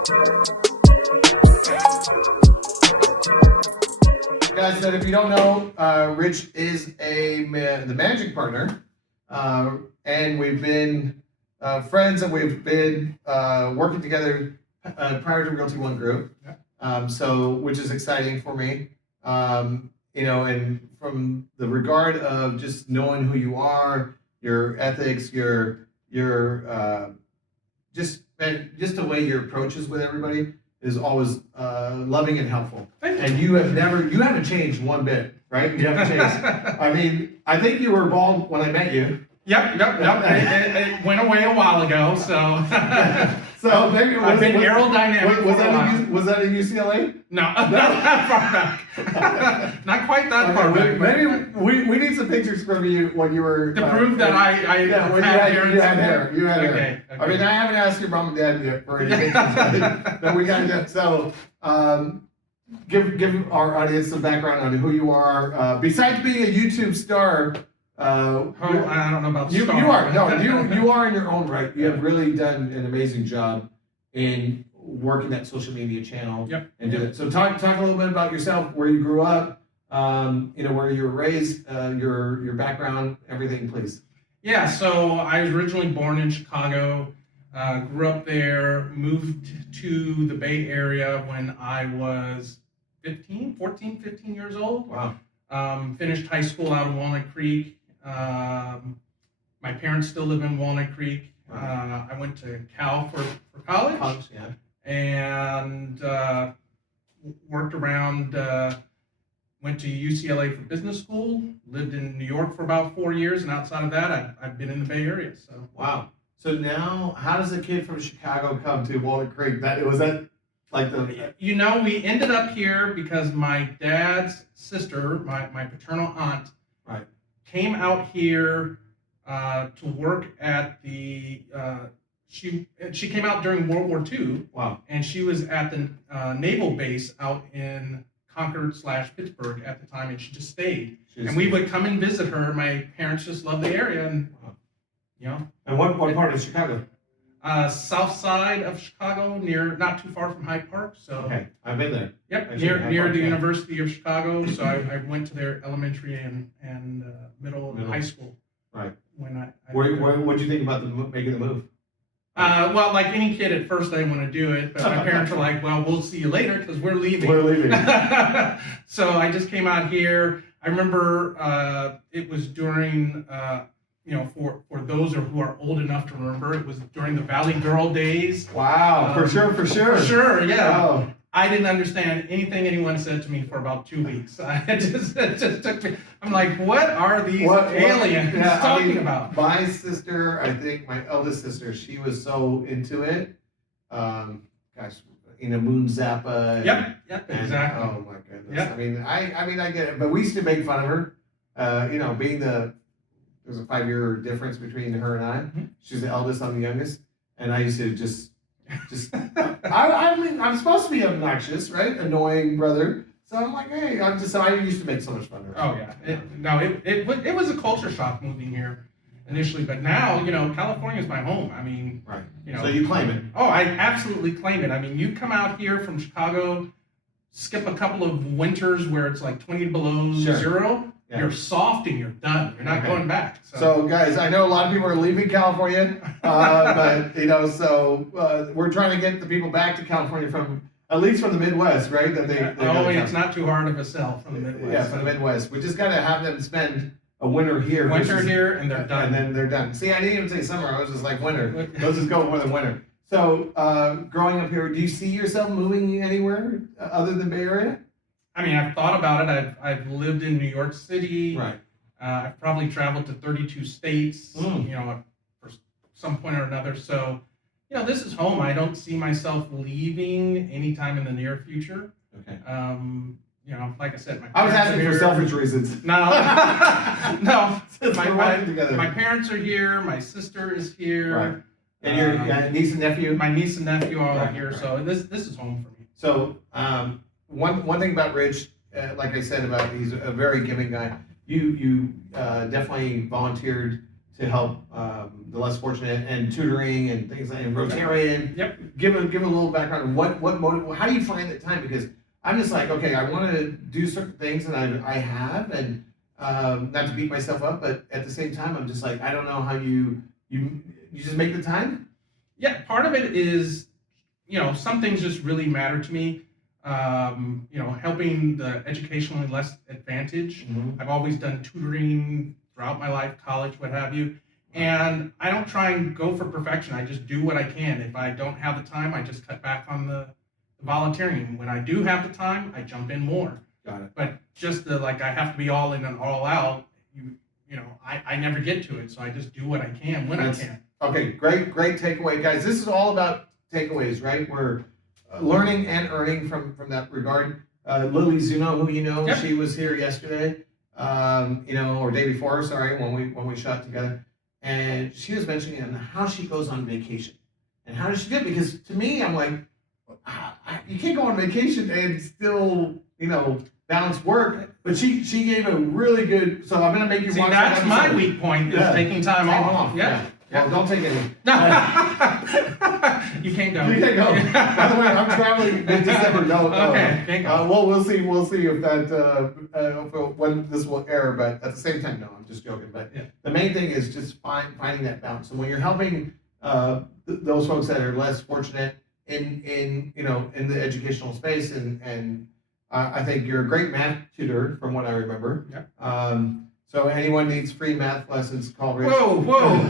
Guys, that if you don't know, Rich is the managing partner, and we've been friends, and we've been working together prior to Realty ONE Group. So, which is exciting for me. And from the regard of just knowing who you are, your ethics, your just the way your approaches with everybody is always loving and helpful. And you haven't changed one bit, right? You haven't changed. I mean, I think you were bald when I met you. Yep. It went away a while ago, so. So maybe I've been aerodynamic. Was that in UCLA? No, not that far back. Not quite that far back. Maybe we need some pictures from you when you were to prove that I had hair. You had hair. You had hair. Okay. I mean, I haven't asked your mom and dad yet for any pictures, but we got to get so. Give our audience some background on who you are. Besides being a YouTube star. I don't know about you are in your own right. You have really done an amazing job in working that social media channel. And do it. So talk a little bit about yourself, where you grew up, where you were raised, your background, everything, please. Yeah, so I was originally born in Chicago, grew up there, moved to the Bay Area when I was 15 years old. Wow. Finished high school out of Walnut Creek. My parents still live in Walnut Creek. I went to Cal for college. And worked around, went to UCLA for business school, lived in New York for about 4 years, and outside of that, I've been in the Bay Area. So wow. So now, how does a kid from Chicago come to Walnut Creek? We ended up here because my dad's sister, my paternal aunt, came out here to work at the. She came out during World War II. Wow. And she was at the naval base out in Concord/Pittsburgh at the time, and she just stayed. And we would come and visit her. My parents just loved the area, and And what part of Chicago? South side of Chicago, not too far from Hyde Park. So okay, I've been there. Yep, near the University of Chicago. So I went to their elementary and middle and high school. Right. When I what did you think about making the move? Well, like any kid, at first I didn't want to do it, but my parents were like, "Well, we'll see you later because we're leaving." So I just came out here. I remember it was during. For those who are old enough to remember, it was during the Valley Girl days. Wow, for sure. For sure, yeah. Wow. I didn't understand anything anyone said to me for about 2 weeks. It just took me. I'm like, what are these aliens talking about? My sister, I think my eldest sister, she was so into it. Moon Zappa. Yep, exactly. Oh my goodness. Yep. I mean, I get it, but we used to make fun of her. Being there's a 5-year difference between her and I. Mm-hmm. She's the eldest, I'm the youngest, and I used to just. I'm supposed to be obnoxious, right? Annoying brother. So I'm like, hey, I used to make so much fun of her. Oh yeah. It was a culture shock moving here initially, but now California is my home. I mean, right. So you claim it? Oh, I absolutely claim it. I mean, you come out here from Chicago, skip a couple of winters where it's like 20 below zero. Yeah. You're soft and you're done. You're not going back. So guys, I know a lot of people are leaving California, but we're trying to get the people back to California at least from the Midwest, right? It's not too hard of a sell from the Midwest. Yeah, from the Midwest. We just got to have them spend a winter here. Here, and they're done. And then they're done. See, I didn't even say summer. I was just like winter. Let's just go more than winter. So, growing up here, do you see yourself moving anywhere other than Bay Area? I mean, I've thought about it. I've lived in New York City. Right. I've probably traveled to 32 states. For some point or another. So, this is home. I don't see myself leaving anytime in the near future. Okay. Like I said, I was asking for selfish reasons. No. My parents are here. My sister is here. Right. And your niece and nephew. My niece and nephew are all here. Right. So this is home for me. So. One thing about Rich, like I said he's a very giving guy. You definitely volunteered to help the less fortunate, and tutoring and things like Rotarian. Yep. Give a little background. How do you find the time? Because I'm just like, okay, I want to do certain things, and I have, and not to beat myself up, but at the same time, I'm just like, I don't know how you just make the time. Yeah, part of it is, some things just really matter to me. Helping the educationally less advantaged. Mm-hmm. I've always done tutoring throughout my life, college, what have you. And I don't try and go for perfection. I just do what I can. If I don't have the time, I just cut back on the volunteering. When I do have the time, I jump in more. Got it. But just I have to be all in and all out, I never get to it. So I just do what I can when I can. Okay, great takeaway, guys. This is all about takeaways, right? We're learning and earning from that regard. Lily Zuno, who you know, Yep. she was here yesterday, or day before, sorry, when we shot together, and she was mentioning how she goes on vacation, and how does she do it? Because to me, I'm like, you can't go on vacation and still, balance work. But she gave a really good. So I'm gonna make you watch. That's my weak point, is taking time off. Yeah. Well, don't take any. You can't go. You can't go. By the way, I'm traveling in December. No. Okay, can't go. Well, we'll see if that when this will air. But at the same time, no, I'm just joking. But Yeah. the main thing is just finding that balance. And when you're helping those folks that are less fortunate in the educational space, and I think you're a great math tutor, from what I remember. Yeah. So anyone needs free math lessons, call Rich. Whoa.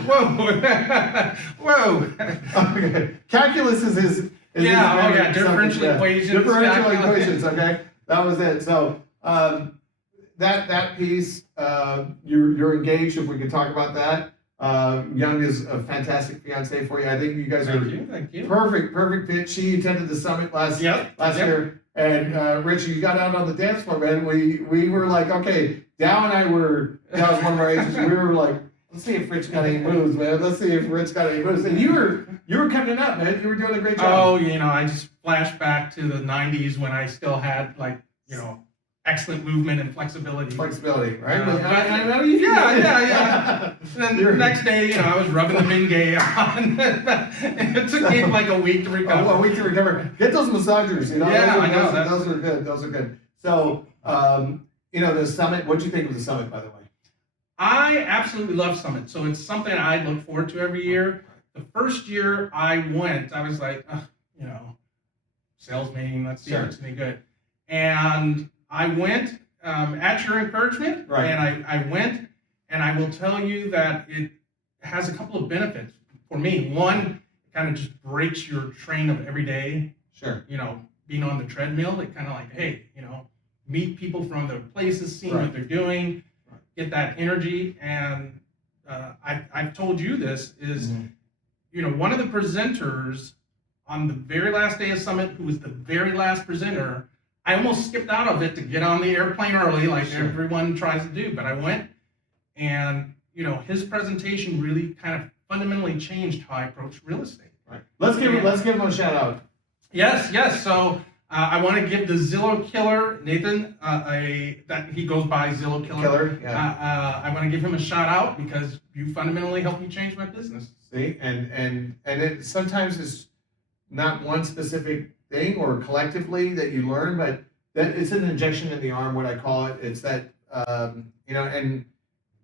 Okay. Calculus is his. Differential equations. Differential equations. Okay, that was it. So that piece, you're engaged. If we could talk about that. Young is a fantastic fiance for you. I think you guys are Thank you. perfect fit. She attended the summit last year. And Richie, you got out on the dance floor, man. We were like, okay, Dow and I that was one of our agents. We were like, let's see if Rich got any moves, man. Let's see if Rich got any moves. And you were coming up, man. You were doing a great job. Oh, I just flashed back to the 90s when I still had excellent movement and flexibility. Flexibility, right? I know you. Yeah. And then the next day, I was rubbing the Bengay on. It took me like a week to recover. A week to recover. Get those massagers, Yeah, I know. Those are good. Those are good. So, the summit, what'd you think of the summit, by the way? I absolutely love Summit. So it's something I look forward to every year. The first year I went, I was like, sales meeting, let's see if it's any good. And I went at your encouragement, right. And I went, and I will tell you that it has a couple of benefits for me. One, it kind of just breaks your train of every day. Sure. Being on the treadmill, it kind of like, hey, meet people from other places, seeing what they're doing, get that energy. And I've told you this is, one of the presenters on the very last day of Summit, who was the very last presenter, I almost skipped out of it to get on the airplane early, like everyone tries to do. But I went, and his presentation really kind of fundamentally changed how I approach real estate. Right. Let's give him a shout out. Yes. So I want to give the Zillow killer Nathan that he goes by Zillow killer. I want to give him a shout out because you fundamentally helped me change my business. See, and it sometimes is not one specific thing or collectively that you learn, but that it's an injection in the arm, what I call it. It's that and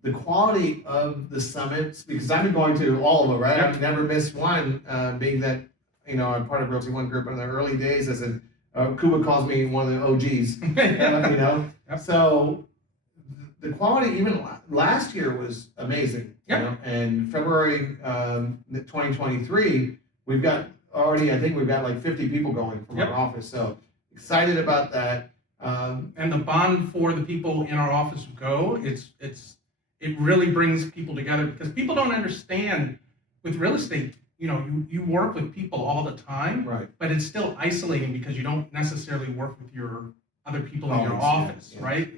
the quality of the summits, because I've been going to all of them, right? I've never missed one, being that I'm part of Realty ONE Group in the early days. As in Kuba calls me one of the OGs. So the quality even last year was amazing. And February 2023, we've got already, I think we've got like 50 people going from our office. So excited about that. And the bond for the people in our office who go, it really brings people together, because people don't understand with real estate, you work with people all the time, right? But it's still isolating because you don't necessarily work with your other people in your office, right?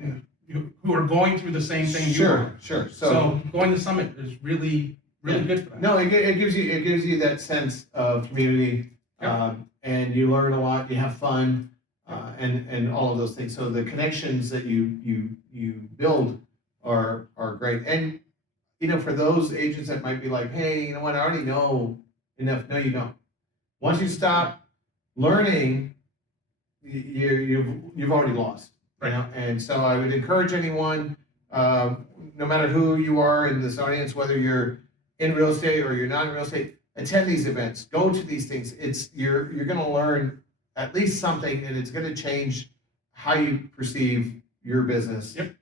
Who are going through the same thing you are. Sure. So going to Summit is really good for that. No, it gives you that sense of community, and you learn a lot. You have fun, and all of those things. So the connections that you build are great. And for those agents that might be like, hey, you know what, I already know enough. No, you don't. Once you stop learning, you've already lost. Right. And so I would encourage anyone, no matter who you are in this audience, whether you're in real estate or you're not in real estate, attend these events, go to these things. You're going to learn at least something, and it's going to change how you perceive your business. Yep.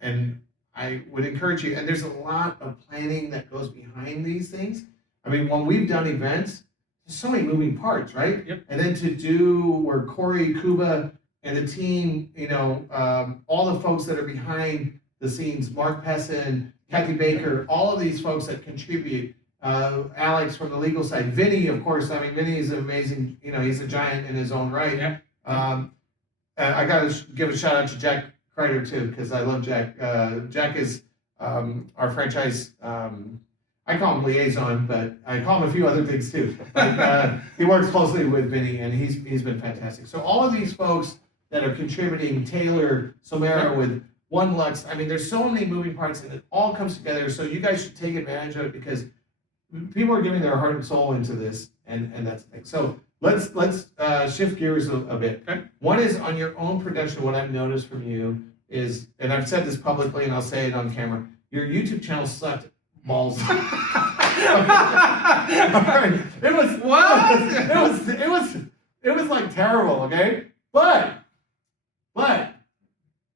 And I would encourage you, and there's a lot of planning that goes behind these things. I mean, when we've done events, there's so many moving parts, right? Yep. And then to do where Corey, Kuba, and the team, all the folks that are behind the scenes, Mark Pessin, Kathy Baker, all of these folks that contribute, Alex from the legal side, Vinny, of course. I mean, Vinny is amazing. He's a giant in his own right. Yeah. I got to give a shout out to Jack Kreider too, because I love Jack. Jack is our franchise. I call him liaison, but I call him a few other things too. But, he works closely with Vinny, and he's been fantastic. So all of these folks that are contributing, Taylor, Somera with One Lux. I mean, there's so many moving parts, and it all comes together. So you guys should take advantage of it, because people are giving their heart and soul into this, and that's the thing. So let's shift gears a bit. Okay. One is on your own production. What I've noticed from you is, and I've said this publicly, and I'll say it on camera, your YouTube channel sucked balls. It was what? It was like terrible. Okay, but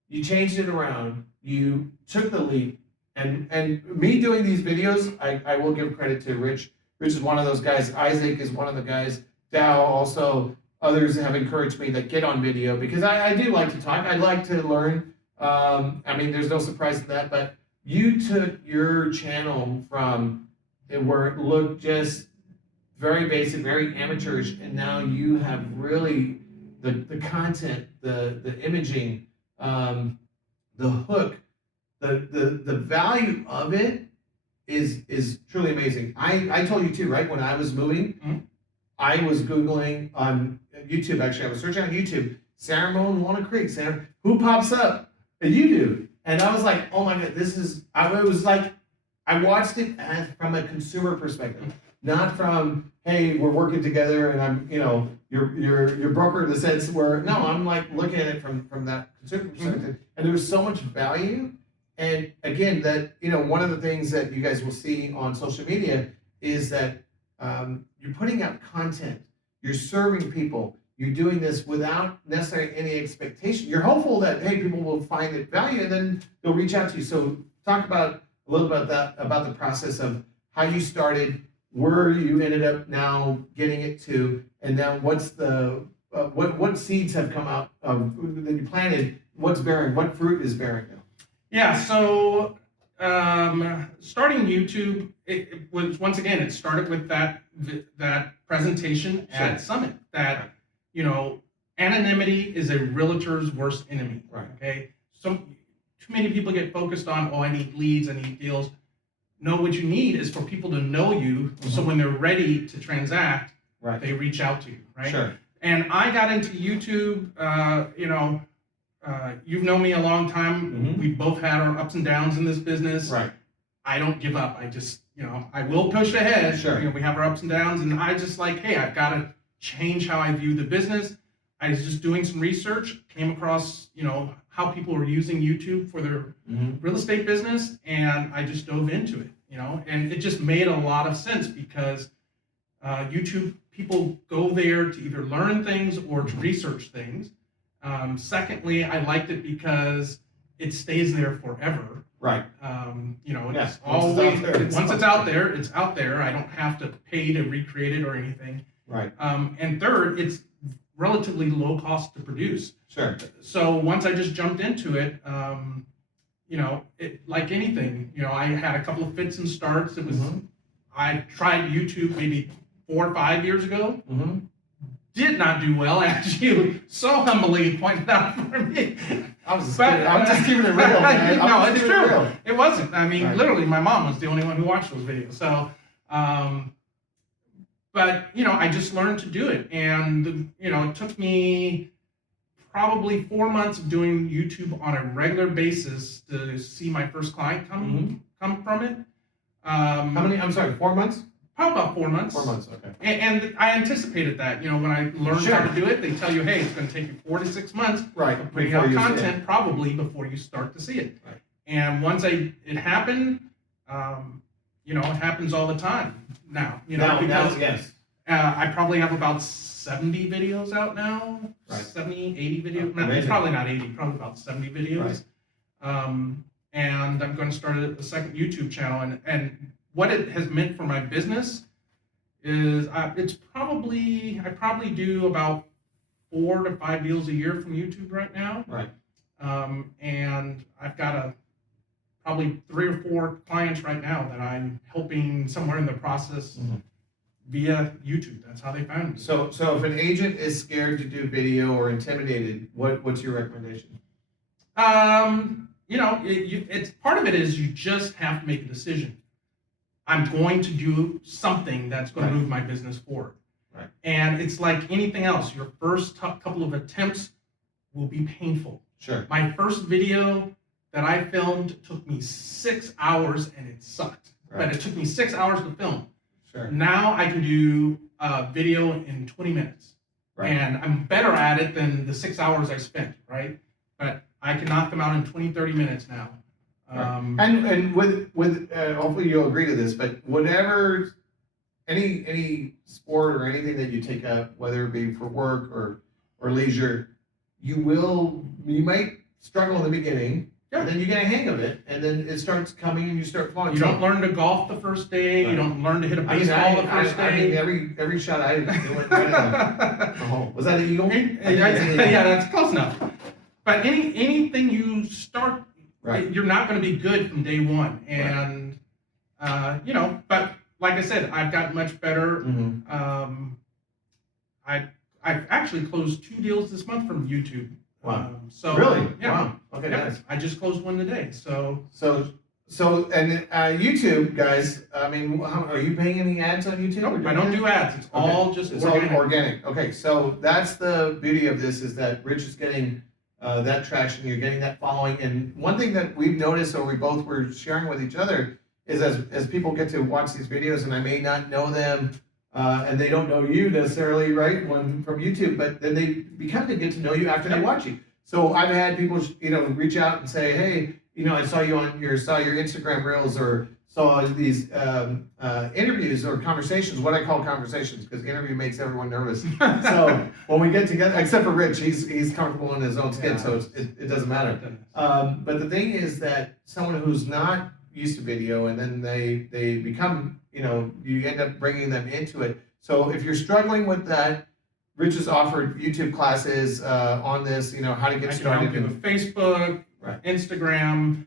you changed it around. You took the leap. And me doing these videos, I will give credit to Rich. Rich is one of those guys. Isaac is one of the guys. Dow also. Others have encouraged me that get on video, because I do like to talk. I like to learn. I mean, there's no surprise in that. But you took your channel from where it looked just very basic, very amateurish, and now you have really the content, the imaging, the hook. The value of it is truly amazing. I told you too, right? When I was moving, mm-hmm. I was Googling on YouTube. Actually, I was searching on YouTube, Sarah Moon, Walnut Creek. Sarah, who pops up? And you do. And I was like, oh my God, it was like, I watched it from a consumer perspective, not from, hey, we're working together and I'm, your broker in the sense where, no, I'm like looking at it from that consumer perspective. Mm-hmm. And there was so much value. And again, that, one of the things that you guys will see on social media is that you're putting out content, you're serving people, you're doing this without necessarily any expectation. You're hopeful that, hey, people will find it value, and then they'll reach out to you. So talk about a little bit about the process of how you started, where you ended up now getting it to, and now what's the what seeds have come out of that you planted, what's bearing, what fruit is bearing now? Yeah, so starting YouTube, it was, once again, it started with that presentation at Summit, that, anonymity is a realtor's worst enemy. Right. Okay, so too many people get focused on, oh, I need leads, I need deals. No, what you need is for people to know you, mm-hmm. so when they're ready to transact, right. they reach out to you, right? Sure. And I got into YouTube, you've known me a long time. Mm-hmm. We've both had our ups and downs in this business. Right. I don't give up. I just, I will push ahead. Sure. We have our ups and downs, and I just like, hey, I've got to change how I view the business. I was just doing some research, came across, how people were using YouTube for their mm-hmm. real estate business, and I just dove into it, and it just made a lot of sense, because YouTube, people go there to either learn things or to research things. Secondly, I liked it because it stays there forever. Right. It's always, once it's out there, it's out there. I don't have to pay to recreate it or anything. Right. And third, it's relatively low cost to produce. Sure. So once I just jumped into it, it, like anything, I had a couple of fits and starts. It was, mm-hmm. I tried YouTube maybe 4 or 5 years ago. Mm-hmm. Did not do well, as you so humbly pointed out for me. I'm just keeping it real, man. No, it's true. It wasn't. I mean, right. Literally, my mom was the only one who watched those videos. So, but, I just learned to do it. And, it took me probably 4 months of doing YouTube on a regular basis to see my first client come come from it. How many? I'm sorry, 4 months? Probably about 4 months. 4 months, okay. And I anticipated that. When I learned how to do it, they tell you, hey, it's going to take you 4 to 6 months Right. of putting out content, probably before you start to see it. Right. And once it happened, it happens all the time now. Because yes. I probably have about 70 videos out now. Right. 70, 80 videos. Amazing. Probably not 80, probably about 70 videos. Right. And I'm going to start a second YouTube channel. And what it has meant for my business is I probably do about 4 to 5 deals a year from YouTube right now. Right. And I've got probably 3 or 4 clients right now that I'm helping somewhere in the process via YouTube. That's how they found me. So if an agent is scared to do video or intimidated, what's your recommendation? It's part of it is you just have to make a decision. I'm going to do something that's going to move my business forward. Right. And it's like anything else. Your first couple of attempts will be painful. Sure. My first video that I filmed took me 6 hours and it sucked. Right. But it took me 6 hours to film. Sure. Now I can do a video in 20 minutes. Right. And I'm better at it than the 6 hours I spent, right? But I can knock them out in 20, 30 minutes now. And with hopefully you'll agree to this, but whatever, any sport or anything that you take up, whether it be for work or leisure, you might struggle in the beginning, and then you get a hang of it, and then it starts coming and you start flowing. You don't learn to golf the first day. You don't learn to hit a baseball the first day. Every shot I went right in. Oh, was that an eagle? Yeah, that's close enough. But anything you start, you're not going to be good from day one. And, but like I said, I've gotten much better. I've actually closed 2 deals this month from YouTube. Wow. Really? Yeah. Wow. Okay, nice. I just closed one today. So and YouTube guys, I mean, are you paying any ads on YouTube? Nope, I don't do ads. It's all just organic. All organic. Okay, so that's the beauty of this, is that Rich is getting that traction, you're getting that following. And one thing that we've noticed, or we both were sharing with each other, is as people get to watch these videos, and I may not know them, and they don't know you necessarily, right, from YouTube, but then they become to get to know you after they watch you. So I've had people, reach out and say, hey, I saw you saw your Instagram reels, or saw these interviews or conversations, what I call conversations, because interview makes everyone nervous. So when we get together, except for Rich, he's comfortable in his own skin, so it doesn't matter. But the thing is that someone who's not used to video, and then they become, you end up bringing them into it. So if you're struggling with that, Rich has offered YouTube classes on this, how to get started. I can help you with Facebook, Instagram,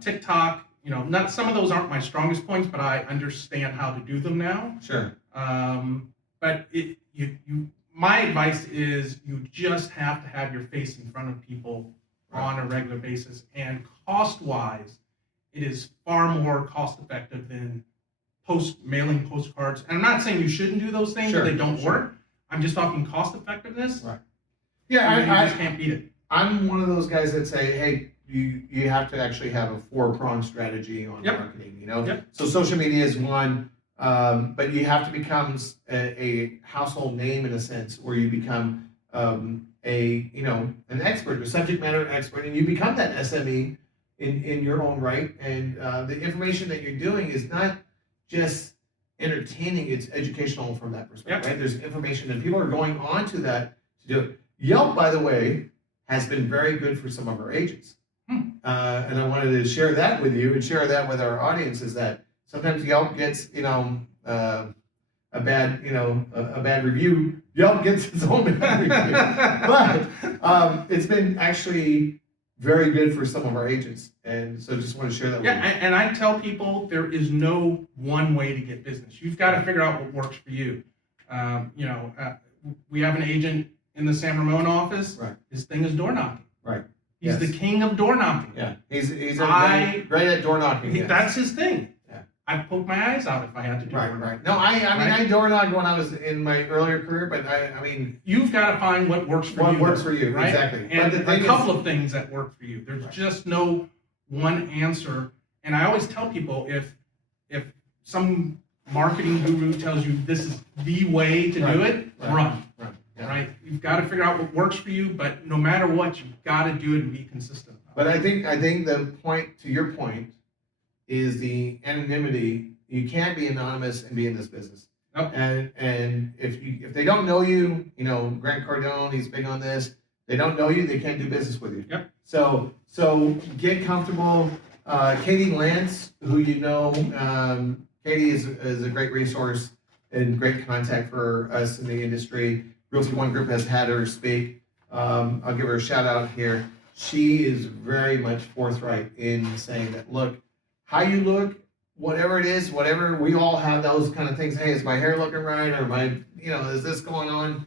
TikTok. Not some of those aren't my strongest points, but I understand how to do them now. Sure. But my advice is you just have to have your face in front of people on a regular basis. And cost-wise, it is far more cost-effective than mailing postcards. And I'm not saying you shouldn't do those things, they don't work. I'm just talking cost-effectiveness. Right. Yeah, you just can't beat it. I'm one of those guys that say, hey, you have to actually have a 4-pronged strategy on marketing, So social media is one, but you have to become a household name in a sense, where you become an expert, a subject matter expert, and you become that SME in your own right. And the information that you're doing is not just entertaining, it's educational from that perspective, right? There's information, and people are going on to that to do it. Yelp, by the way, has been very good for some of our agents. And I wanted to share that with you and share that with our audience, is that sometimes Yelp gets, a bad review. Yelp gets its own bad review. But it's been actually very good for some of our agents. And so just want to share that with you. And I tell people there is no one way to get business. You've got to figure out what works for you. We have an agent in the San Ramon office. Right. His thing is door knocking. Right. He's the king of door knocking. Yeah. He's great at door knocking. Yes. That's his thing. Yeah. I'd poke my eyes out if I had to do door knocking. Right. No, I door knocked when I was in my earlier career, but I mean, you've got to find what works for you. What works for you, right? Exactly. And a couple of things that work for you. There's just no one answer. And I always tell people, if some marketing guru tells you this is the way to do it, run. Yeah. Right? You've got to figure out what works for you, but no matter what, you've got to do it and be consistent. But I think the point, to your point, is the anonymity. You can't be anonymous and be in this business. Nope. And if they don't know you, Grant Cardone, he's big on this. They don't know you, they can't do business with you. Yep. So get comfortable. Katie Lance, who Katie is a great resource and great contact for us in the industry. Realty ONE Group has had her speak. I'll give her a shout out here. She is very much forthright in saying that, look, how you look, whatever it is, whatever, we all have those kind of things. Hey, is my hair looking right? Or is this going on?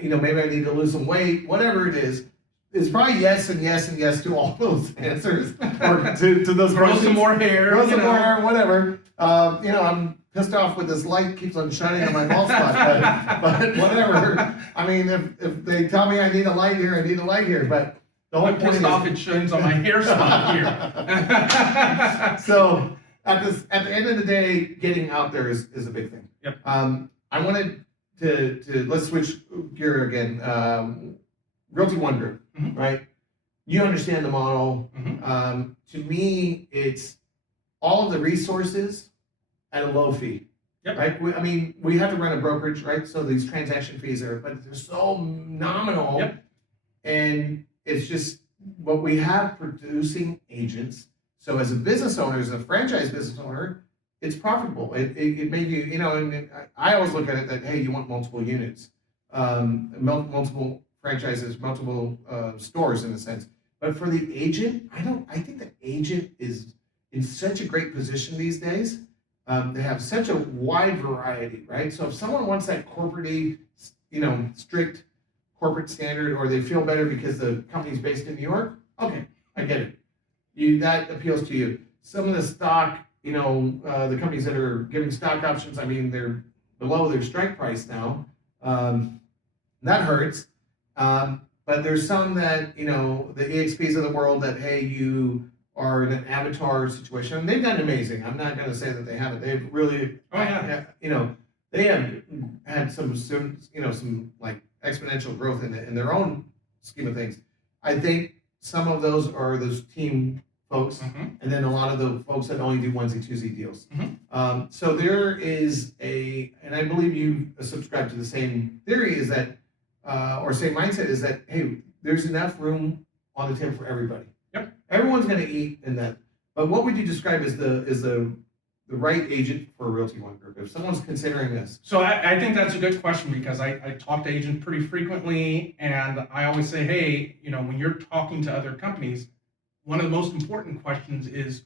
Maybe I need to lose some weight, whatever it is. It's probably yes and yes and yes to all those answers, or to those Grow questions. some more hair. Grow some more hair, whatever. I'm pissed off with this light keeps on shining on my bald spot, but whatever. I mean, if they tell me I need a light here, I need a light here. But the whole I'm point pissed off it shines on my hair spot here. So at the end of the day, getting out there is a big thing. Yep. I wanted to let's switch gear again. Realty ONE Group, right? You understand the model. To me, it's all of the resources at a low fee. Yep. Right? We have to run a brokerage, right? So these transaction fees but they're so nominal. Yep. And it's just what we have producing agents. So as a business owner, as a franchise business owner, it's profitable. It made you, and I always look at it that, hey, you want multiple units, multiple franchises, multiple stores in a sense. But for the agent, I think the agent is in such a great position these days. They have such a wide variety, right? So if someone wants that corporate-y, strict corporate standard, or they feel better because the company's based in New York, okay, I get it. That appeals to you. Some of the stock, the companies that are giving stock options, they're below their strike price now. That hurts. But there's some that, the EXPs of the world that, hey, you are in an avatar situation. They've done amazing. I'm not going to say that they haven't. They've really, they have had some like exponential growth in their own scheme of things. I think some of those are those team folks, and then a lot of the folks that only do onesie twosie deals. So there is and I believe you subscribe to the same theory, is that, or same mindset, is that, hey, there's enough room on the table for everybody. Yep. Everyone's going to eat in that. But what would you describe as the right agent for a Realty ONE Group if someone's considering this? So I think that's a good question, because I talk to agents pretty frequently, and I always say, hey, when you're talking to other companies, one of the most important questions is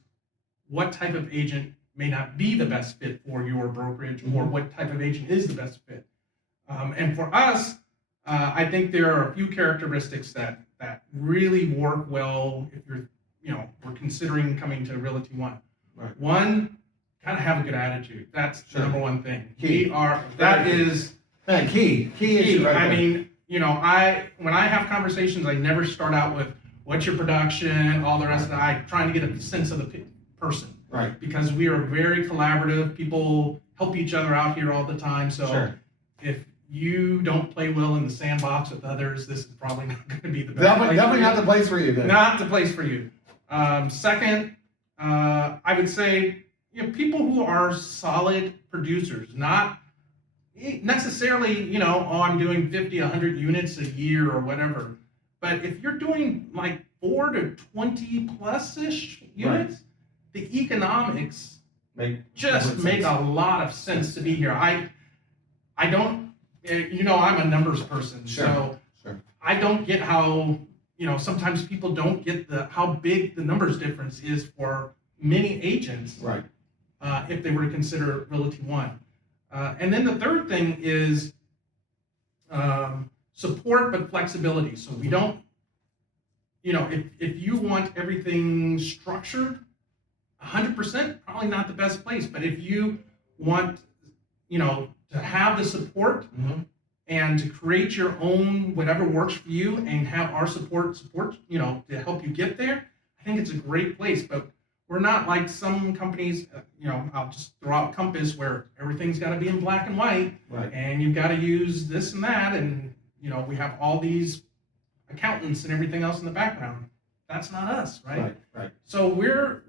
what type of agent may not be the best fit for your brokerage, or what type of agent is the best fit. And for us, I think there are a few characteristics that really work well if we're considering coming to Realty ONE. Right. One, kind of have a good attitude. That's the number one thing. Key. Key. Key is right. When I have conversations, I never start out with what's your production, all the rest of it. I'm trying to get a sense of the person. Right. Because we are very collaborative. People help each other out here all the time. So if you don't play well in the sandbox with others, this is probably not going to be the best. Definitely not the place for you. Then. Not the place for you. Second, I would say, people who are solid producers, not necessarily, I'm doing 50, 100 units a year or whatever. But if you're doing like 4 to 20 plus-ish units, the economics make a lot of sense to be here. I don't, I'm a numbers person, so I don't get how, sometimes people don't get how big the numbers difference is for many agents, right? If they were to consider Realty ONE. And then the third thing is support but flexibility. So we don't, if you want everything structured, 100%, probably not the best place. But if you want, to have the support and to create your own whatever works for you and have our support, to help you get there, I think it's a great place. But we're not like some companies, I'll just throw out Compass where everything's got to be in black and white, Right. and you've got to use this and that, and we have all these accountants and everything else in the background. That's not us, right? Right. So we're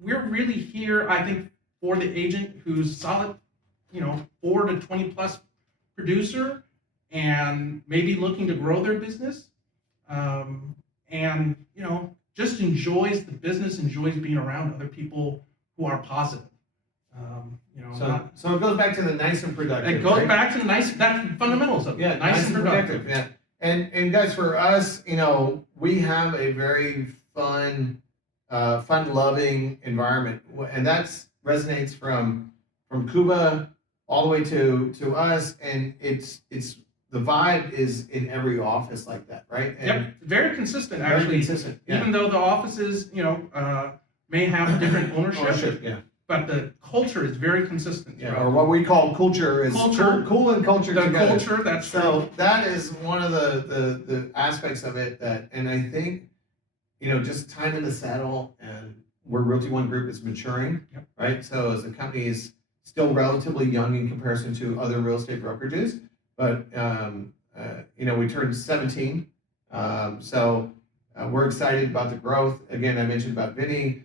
really here, I think, for the agent who's solid, 4 to 20 plus producer, and maybe looking to grow their business, and just enjoys the business, enjoys being around other people who are positive. So it goes back to the nice and productive. It goes right? back to the that fundamentals of it. Yeah, nice and productive. Yeah, and guys, for us, we have a very fun, fun-loving environment, and that resonates from Cuba all the way to us, and it's the vibe is in every office like that, right? And yep, very consistent very actually. consistent. Yeah. Even though the offices, may have different ownership, yeah. but the culture is very consistent. Yeah, or what we call culture is cool and culture the together. culture, that's so true. that is one of the aspects of it that, and I think, just time in the saddle and where Realty ONE Group is maturing, yep. right? So as a company is still relatively young in comparison to other real estate brokerages, but we turned 17, so we're excited about the growth. Again, I mentioned about Vinny.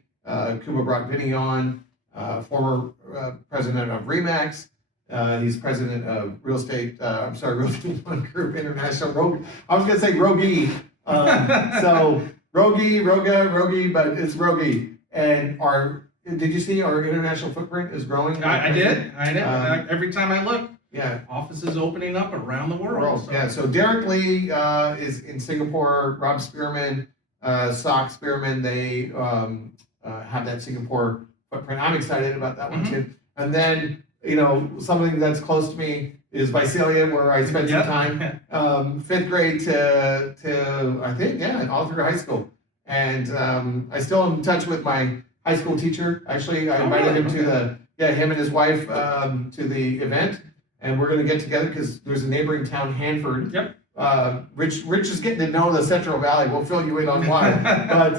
Cuba brought Vinny on, former president of Remax. He's president of Realty ONE Group International. I was going to say Rogi. So Rogi, but it's Rogi. And did you see our international footprint is growing? I did. Every time I look, yeah, offices opening up around the world. So. Yeah, so Derek Lee is in Singapore. Rob Spearman, Sock Spearman, they have that Singapore footprint. I'm excited about that one too. And then, something that's close to me is Visalia, where I spent some time, 5th grade to I think, all through high school. And I still am in touch with my high school teacher. Actually, I invited him to him and his wife to the event. And we're going to get together because there's a neighboring town, Hanford. Yep. Rich is getting to know the Central Valley. We'll fill you in on why. But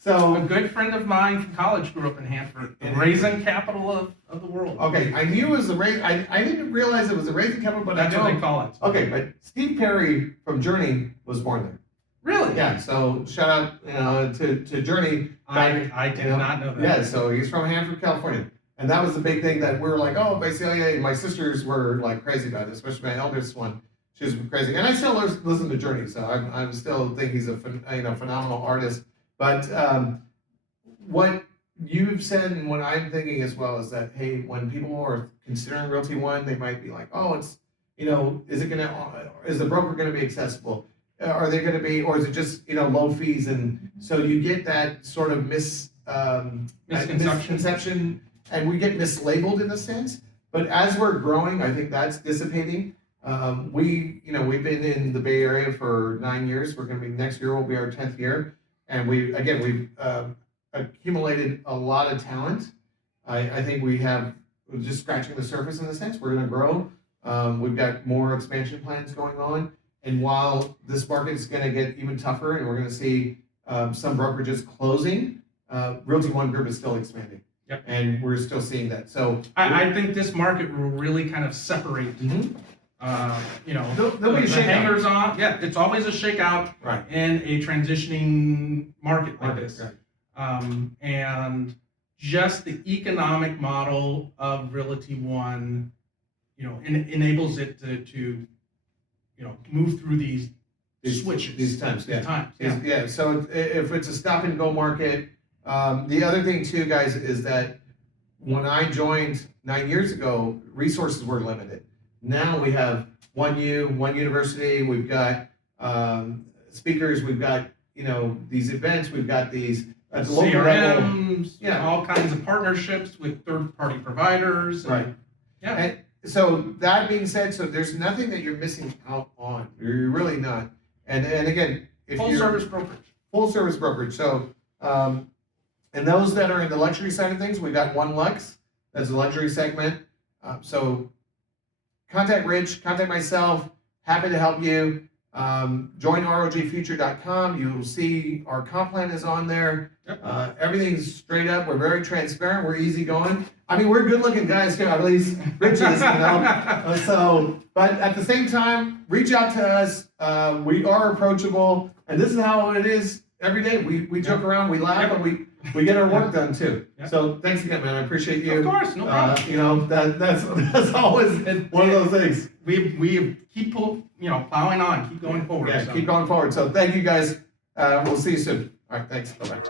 so a good friend of mine from college grew up in Hanford, the raisin capital of the world. Okay, I knew it was the raisin. I didn't realize it was the raisin capital, but that's what they call it. Okay, but Steve Perry from Journey was born there. Really? Yeah. So shout out, to Journey. I did not know that. Yeah. So he's from Hanford, California. And that was the big thing that we were like, oh, Visalia, and my sisters were like crazy about it, especially my eldest one. She was crazy. And I still listen to Journey, so I still think he's a phenomenal artist. But what you've said and what I'm thinking as well is that, hey, when people are considering Realty ONE, they might be like, oh, it's, is the broker going to be accessible? Are they going to be, or is it just, low fees? And so you get that sort of misconception. And we get mislabeled in a sense, but as we're growing, I think that's dissipating. We've been in the Bay Area for 9 years. We're going to be, next year will be our 10th year. And we've accumulated a lot of talent. I think we're just scratching the surface in a sense. We're going to grow. We've got more expansion plans going on. And while this market is going to get even tougher and we're going to see some brokerages closing, Realty ONE Group is still expanding. Yep. And we're still seeing that. So I think this market will really kind of separate. Mm-hmm. There'll be hangers on. Yeah, it's always a shakeout in a transitioning market like this. Right. And just the economic model of Realty ONE, enables it to move through these switches. These times. Yeah. So if it's a stop and go market. The other thing too, guys, is that when I joined 9 years ago, resources were limited. Now we have one university, we've got speakers, we've got these events, we've got these at the local level, all kinds of partnerships with third-party providers. Right. Yeah. And so that being said, so there's nothing that you're missing out on. You're really not. And again, Full service brokerage. So. And those that are in the luxury side of things, we've got One Lux, that's the luxury segment. So contact Rich, contact myself, happy to help you. Join ROGfuture.com. You'll see our comp plan is on there. Yep. Everything's straight up. We're very transparent. We're easygoing. I mean, we're good looking guys here, at least Rich is, you know. But at the same time, reach out to us. We are approachable, and this is how it is every day. We joke around, we laugh, and we get our work done too. Yep. So thanks again, man. I appreciate you. Of course, no problem. You know, that's always one of those things. We keep plowing on, keep going forward. Yeah, so. keep going forward. So thank you guys. We'll see you soon. All right, thanks. Bye-bye.